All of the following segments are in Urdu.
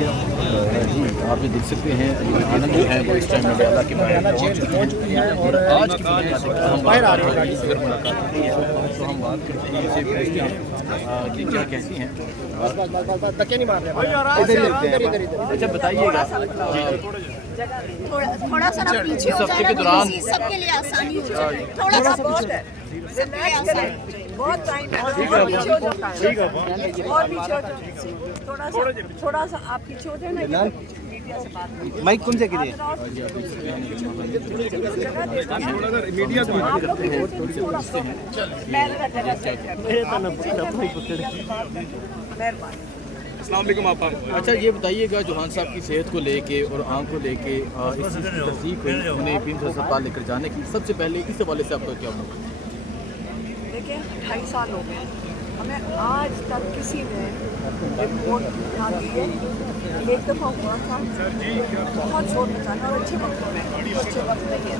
جی آپ یہ دیکھ سکتے ہیں آنند جو ہے وہ اس ٹائم اڈیالہ کے باہر پہنچ چکے ہیں اور آج کی ہم باہر آ رہے ہیں اگر ملاقات ہوتی ہے تو ہم بات کرتے ہیں اسے پوچھتے ہیں کہ کیا کہتی ہیں. اچھا بتائیے گا تھوڑا سا پیچھے اس ہفتے کے دوران سب کے لیے آسانی ہو جائے. تھوڑا سا بہت ہے بہت ٹائم تھوڑا سا آپ پیچھے ہوتے ہیں نا. مائک کون سے کریے السلام علیکم آپ. اچھا یہ بتائیے گا جوہان صاحب کی صحت کو لے کے اور آنکھ کو لے کے اس چیز کی تصدیق ہوئی انہیں پیمز ہسپتال لے کر جانے کی, سب سے پہلے اس حوالے سے آپ کا کیا ہوگا؟ دیکھیں 2.5 سال ہو گئے ہمیں آج تک کسی نے رپورٹ نہ دی ہے. ایک دفعہ ہوا تھا بہت شور مچانا اور اچھے وقتوں میں اچھے وقت نہیں ہے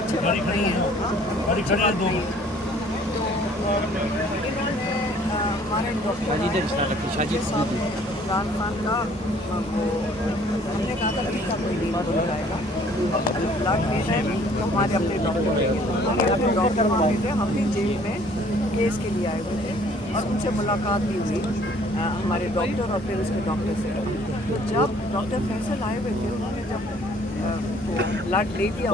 اچھے وقت نہیں ہے انہوں نے ہمارے ڈاکٹر صاحب نے عمران خان کا ہم نے کہا تھا ابھی کا کوئی نہیں بتائے گا بلڈ پیشنٹ تو ہمارے اپنے ڈاکٹر ہیں ہمارے اپنے ڈاکٹر وہاں تھے. ہم بھی جیل میں کیس کے لیے آئے ہوئے تھے اور ان سے ملاقات بھی ہوئی ہمارے ڈاکٹر اور پھر اس کے ڈاکٹر سے. تو جب ڈاکٹر فیصل آئے ہوئے تھے انہوں نے جب بلڈ لے دیا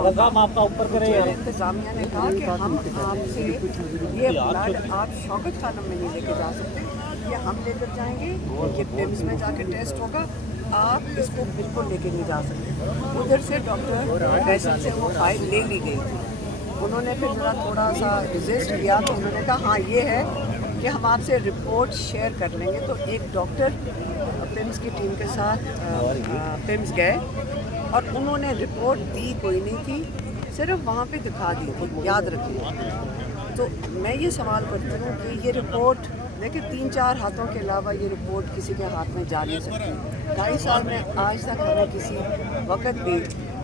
انتظامیہ نے کہا کہ ہم آپ سے یہ بلڈ آپ شوکت خانم میں نہیں لے کے جا سکتے, یہ ہم لے کر جائیں گے, یہ پیمز میں جا کے ٹیسٹ ہوگا, آپ اس کو بالکل لے کے نہیں جا سکتے. ادھر سے ڈاکٹر فیصل سے وہ فائل لے لی گئی تھی. انہوں نے پھر ذرا تھوڑا سا رجسٹ کیا تو انہوں نے کہا ہاں یہ ہے کہ ہم آپ سے رپورٹ شیئر کر لیں گے. تو ایک ڈاکٹر پیمز کی ٹیم کے ساتھ پیمز گئے اور انہوں نے رپورٹ دی کوئی نہیں تھی, صرف وہاں پہ دکھا دی تھی, یاد رکھیں. تو میں یہ سوال کرتی ہوں کہ یہ رپورٹ دیکھیں 3-4 ہاتھوں کے علاوہ یہ رپورٹ کسی کے ہاتھ میں جا نہیں سکتی. 2.5 سال میں آج تک ہمیں کسی وقت بھی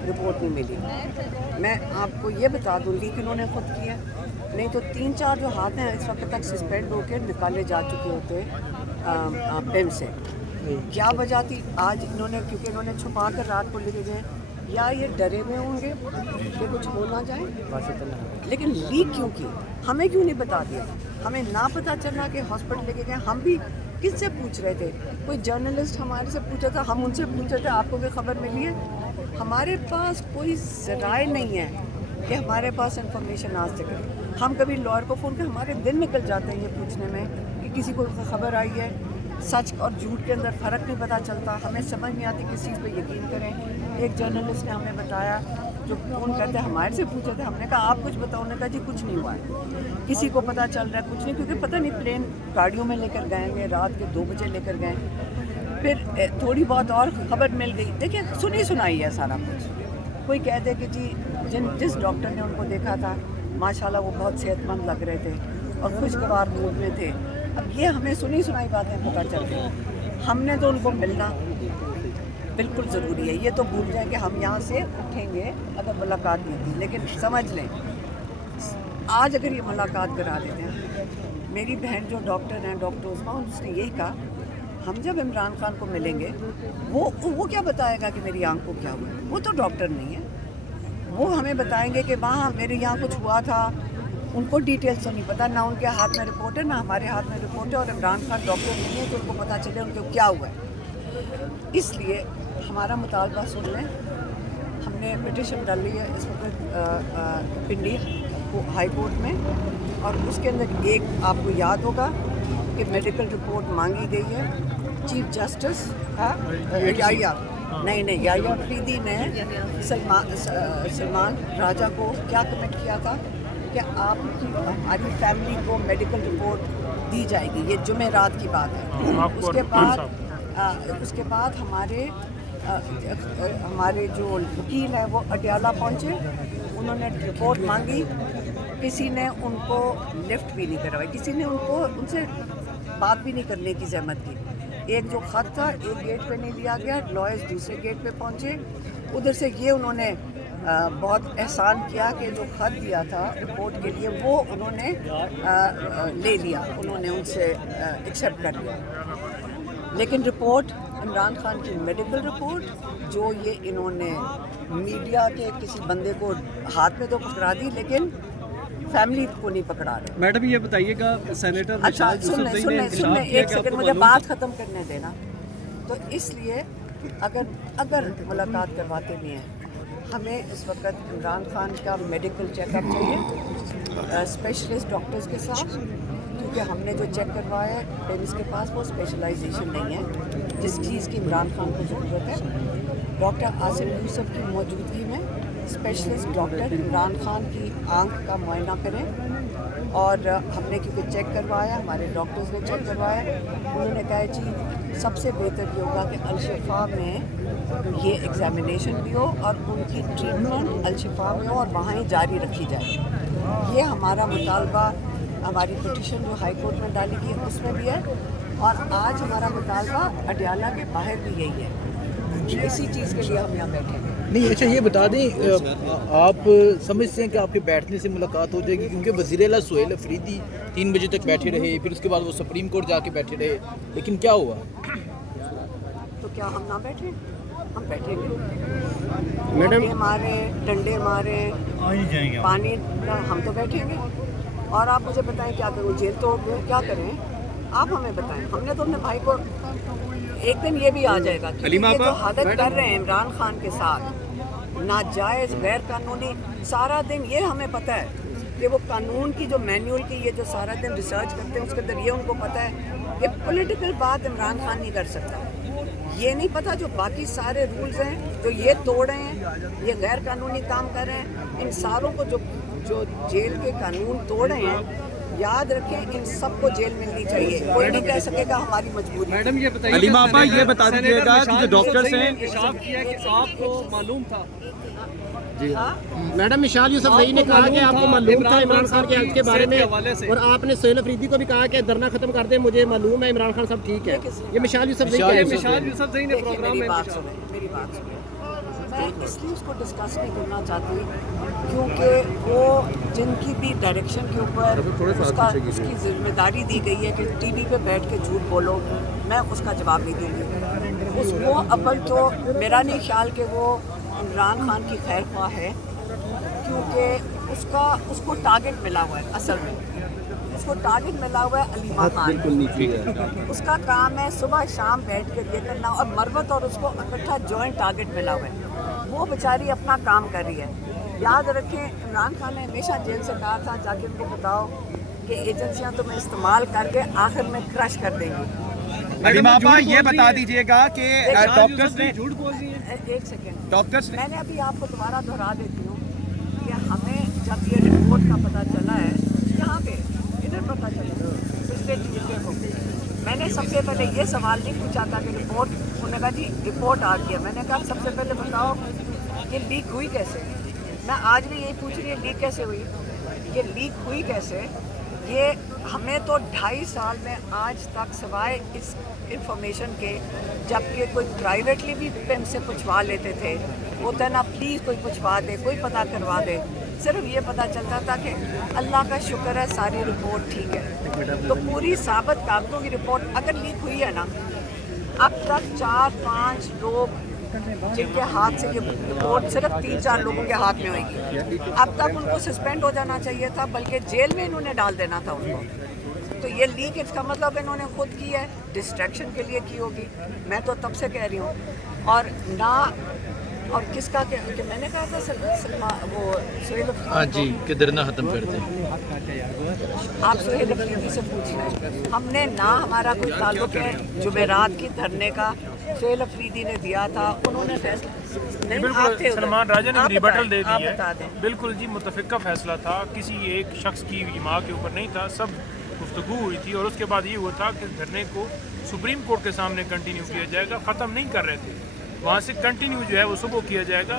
رپورٹ نہیں ملی. میں آپ کو یہ بتا دوں گی کہ انہوں نے خود کیا, نہیں تو 3-4 جو ہاتھ ہیں اس وقت تک سسپینڈ ہو کے نکالے جا چکے ہوتے پیم سے. کیا وجہ تھی آج انہوں نے, کیونکہ انہوں نے چھپا کر رات کو لے کے گئے, یا یہ ڈرے ہوئے ہوں گے کہ کچھ ہو نہ جائے. لیکن لیک کیوں کی, ہمیں کیوں نہیں بتا دیا؟ ہمیں نہ پتہ چلا کہ ہاسپٹل لے کے گئے. ہم بھی کس سے پوچھ رہے تھے؟ کوئی جرنلسٹ ہمارے سے پوچھا تھا, ہم ان سے پوچھ رہے تھے آپ کو بھی خبر ملی ہے؟ ہمارے پاس کوئی ذرائع نہیں ہے کہ ہمارے پاس انفارمیشن آ سکے. ہم کبھی لائر کو فون کر ہمارے دن نکل جاتے ہیں یہ پوچھنے میں کہ کسی کو خبر آئی ہے. سچ اور جھوٹ کے اندر فرق نہیں پتہ چلتا, ہمیں سمجھ نہیں آتی کس چیز پہ یقین کریں. ایک جرنلسٹ نے ہمیں بتایا جو فون کرتے ہمارے سے پوچھے تھے, ہم نے کہا آپ کچھ بتاؤ, انہوں نے کہا جی کچھ نہیں ہوا ہے, کسی کو پتہ چل رہا ہے کچھ نہیں, کیونکہ پتہ نہیں پلین گاڑیوں میں لے کر گئے ہیں, رات کے 2 بجے لے کر گئے. پھر تھوڑی بہت اور خبر مل گئی. دیکھیں سنی سنائی ہے سارا کچھ. کوئی کہہ دے کہ جی جس ڈاکٹر نے ان کو دیکھا تھا ماشاءاللہ وہ بہت صحت مند لگ رہے تھے اور خوشگوار موڈ میں تھے. اب یہ ہمیں سنی سنائی باتیں پتہ چل رہی ہیں. ہم نے تو ان کو ملنا بالکل ضروری ہے. یہ تو بھول جائیں کہ ہم یہاں سے اٹھیں گے اگر ملاقات نہیں ہوتی, لیکن سمجھ لیں آج اگر یہ ملاقات کرا دیتے ہیں. میری بہن جو ڈاکٹر ہیں ڈاکٹر عظمیٰ, اس نے یہی کہا ہم جب عمران خان کو ملیں گے وہ کیا بتائے گا کہ میری آنکھ کو کیا ہوا ہے؟ وہ تو ڈاکٹر نہیں ہے. وہ ہمیں بتائیں گے کہ وہاں میرے یہاں کچھ ہوا تھا. ان کو ڈیٹیلس تو نہیں پتہ, نہ ان کے ہاتھ میں رپورٹ ہے نہ ہمارے ہاتھ میں رپورٹ ہے, اور عمران خان ڈاکٹر نہیں ہے تو ان کو پتہ چلے ان کو کیا ہوا ہے. اس لیے ہمارا مطالبہ سن لیں. ہم نے پٹیشن ڈالی ہے اس وقت پنڈی ہائی کورٹ میں, اور اس کے اندر ایک آپ کو یاد ہوگا کہ میڈیکل رپورٹ مانگی گئی ہے. چیف جسٹس یحییٰ فریدی نے سلمان راجہ کو کیا کمٹ کیا تھا کہ آپ کی ہماری فیملی کو میڈیکل رپورٹ دی جائے گی. یہ جمعرات کی بات ہے. اس کے بعد ہمارے جو وکیل ہیں وہ اڈیالہ پہنچے, انہوں نے رپورٹ مانگی. کسی نے ان کو لفٹ بھی نہیں کروائی, کسی نے ان سے بات بھی نہیں کرنے کی زحمت کی. ایک جو خط تھا ایک گیٹ پہ نہیں لیا گیا, لائرز دوسرے گیٹ پہ پہنچے. ادھر سے یہ انہوں نے بہت احسان کیا کہ جو خط دیا تھا رپورٹ کے لیے وہ انہوں نے لے لیا, انہوں نے ان سے ایکسیپٹ کر لیا. لیکن رپورٹ عمران خان کی میڈیکل رپورٹ جو یہ انہوں نے میڈیا کے کسی بندے کو ہاتھ میں تو پکڑا دی لیکن فیملی کو نہیں پکڑا رہے. میڈم یہ بتائیے گا سینیٹر اچھا سننے ایک سیکنڈ مجھے بات ختم کرنے دینا. تو اس لیے اگر ملاقات کرواتے بھی ہیں ہمیں اس وقت عمران خان کا میڈیکل چیک اپ چاہیے اسپیشلسٹ ڈاکٹرز کے ساتھ, کیونکہ ہم نے جو چیک کروایا ہے ڈینس کے پاس وہ اسپیشلائزیشن نہیں ہے جس چیز کی عمران خان کو ضرورت ہے. ڈاکٹر عاصم یوسف کی موجودگی میں اسپیشلسٹ ڈاکٹر عمران خان کی آنکھ کا معائنہ کریں. اور ہم نے کیونکہ چیک کروایا, ہمارے ڈاکٹرز نے چیک کروایا, انہوں نے کہا جی سب سے بہتر یہ ہوگا کہ الشفا میں یہ ایگزامینیشن بھی ہو اور ان کی ٹریٹمنٹ الشفا میں ہو اور وہاں ہی جاری رکھی جائے. یہ ہمارا مطالبہ, ہماری پٹیشن جو ہائی کورٹ میں ڈالی گئی ہے اس میں بھی ہے, اور آج ہمارا مطالبہ اڈیالہ کے باہر بھی یہی ہے. اسی چیز کے لیے ہم یہاں بیٹھے ہیں. نہیں اچھا یہ بتا دیں آپ سمجھتے ہیں کہ آپ کے بیٹھنے سے ملاقات ہو جائے گی, کیونکہ وزیر اعلیٰ سہیل افریدی 3 بجے تک بیٹھے رہے, پھر اس کے بعد وہ سپریم کورٹ جا کے بیٹھے رہے, لیکن کیا ہوا؟ تو کیا ہم نہ بیٹھیں؟ ہم بیٹھیں گے. میڈم مارے ڈنڈے مارے پانی ہم تو بیٹھیں گے. اور آپ مجھے بتائیں کیا کروں, جیل توڑ دوں, کیا کریں آپ ہمیں بتائیں. ہم نے تو اپنے بھائی کو ایک دن یہ بھی آ جائے گا کہ یہ جو حدت کر رہے ہیں عمران خان کے ساتھ ناجائز غیر قانونی, سارا دن یہ ہمیں پتہ ہے کہ وہ قانون کی جو مینیول کی یہ جو سارا دن ریسرچ کرتے ہیں اس کے اندر یہ ان کو پتہ ہے کہ پولیٹیکل بات عمران خان نہیں کر سکتا. یہ نہیں پتہ جو باقی سارے رولز ہیں جو یہ توڑ رہے ہیں, یہ غیر قانونی کام کر رہے ہیں, ان ساروں کو جو جیل کے قانون توڑ رہے ہیں یاد رکھیں ان سب کو جیل ملنی چاہیے. کوئی نہیں کہہ سکے گا ہماری مجبوری. میڈم یہ بتائیے, علیمہ آپا یہ بتا دیجیے گا کہ جو ڈاکٹرز ہیں کیا کہ آپ کو معلوم تھا. جی میڈم مشال یوسف زئی نے کہا کہ آپ کو معلوم تھا عمران خان کے حق کے بارے میں, اور آپ نے سہیل افریدی کو بھی کہا کہ دھرنا ختم کر دیں, مجھے معلوم ہے عمران خان صاحب ٹھیک ہے. یہ مشال یوسف زئی نے پروگرام میں میری بات سنیں. میں اس لیے اس کو ڈسکس نہیں کرنا چاہتی کیونکہ وہ جن کی بھی ڈائریکشن کے اوپر اس کی ذمہ داری دی گئی ہے کہ ٹی وی پہ بیٹھ کے جھوٹ بولو, میں اس کا جواب نہیں دوں گی. اس کو اول تو میرا نہیں خیال کہ وہ عمران خان کی خیر خواہ ہے, کیونکہ اس کو ٹارگٹ ملا ہوا ہے. اصل میں اس کو ٹارگٹ ملا ہوا ہے علیمہ خان. اس کا کام ہے صبح شام بیٹھ کے یہ کرنا, اور مروت اور اس کو اکٹھا جوائنٹ ٹارگٹ ملا ہوا ہے. وہ بیچاری اپنا کام کر رہی ہے. یاد رکھیں عمران خان نے ہمیشہ جیل سے کہا تھا جا کے ان کو بتاؤ کہ ایجنسیاں تمہیں استعمال کر کے آخر میں کرش کر دیں گی. میڈم آپ یہ بتا دیجیے گا کہ ڈاکٹرز نے جھوٹ بول دی ہے. ایک سیکنڈ, ڈاکٹرز میں نے ابھی آپ کو دوبارہ دہرا دیتی ہوں کہ ہمیں جب یہ رپورٹ کا پتہ چلا ہے, یہاں پہ ادھر پتہ چلا پچھلے ٹیوزڈے کو, میں نے سب سے پہلے یہ سوال نہیں پوچھا تھا کہ رپورٹ, انہوں نے کہا جی رپورٹ آ گیا. میں نے کہا سب سے پہلے بتاؤ یہ لیک ہوئی کیسے. میں آج بھی یہی پوچھ رہی ہوں لیک کیسے ہوئی, یہ لیک ہوئی کیسے. یہ ہمیں تو 2.5 سال میں آج تک سوائے اس انفارمیشن کے, جبکہ کوئی پرائیویٹلی بھی ہم سے پوچھوا لیتے تھے, ہوتا ہے نا پلیز کوئی پوچھوا دے, کوئی پتہ کروا دے, صرف یہ پتہ چلتا تھا کہ اللہ کا شکر ہے ساری رپورٹ ٹھیک ہے. تو پوری ثابت کاغذوں کی رپورٹ اگر لیک ہوئی ہے نا, اب تک 4-5 لوگ جن کے ہاتھ سے یہ رپورٹ صرف 3-4 لوگوں کے ہاتھ میں ہوئے گی, اب تک ان کو سسپینڈ ہو جانا چاہیے تھا, بلکہ جیل میں انہوں نے ڈال دینا تھا ان کو. تو یہ لیک اس کا مطلب انہوں نے خود کی ہے, ڈسٹریکشن کے لیے کی ہوگی. میں تو تب سے کہہ رہی ہوں, اور نہ اور کس کا کہ میں نے کہا تھا وہ سہیل افریدی, ہاں جی کہ دھرنا ختم کر دیں. آپ سہیل افریدی سے پوچھ رہے ہیں, ہم نے نہ ہمارا کوئی تعلق ہے جمعرات کی دھرنے کا, سہیل افریدی نے دیا تھا, انہوں نے فیصلہ بالکل سلمان راجہ نے ریبٹل دے دی ہے. بتا دیں. بالکل جی متفقہ فیصلہ تھا, کسی ایک شخص کی ماں کے اوپر نہیں تھا, سب گفتگو ہوئی تھی, اور اس کے بعد یہ ہوا تھا کہ دھرنے کو سپریم کورٹ کے سامنے کنٹینیو کیا جائے گا. ختم نہیں کر رہے تھے, وہاں سے کنٹینیو جو ہے وہ صبح کیا جائے گا.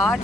8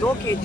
2 kg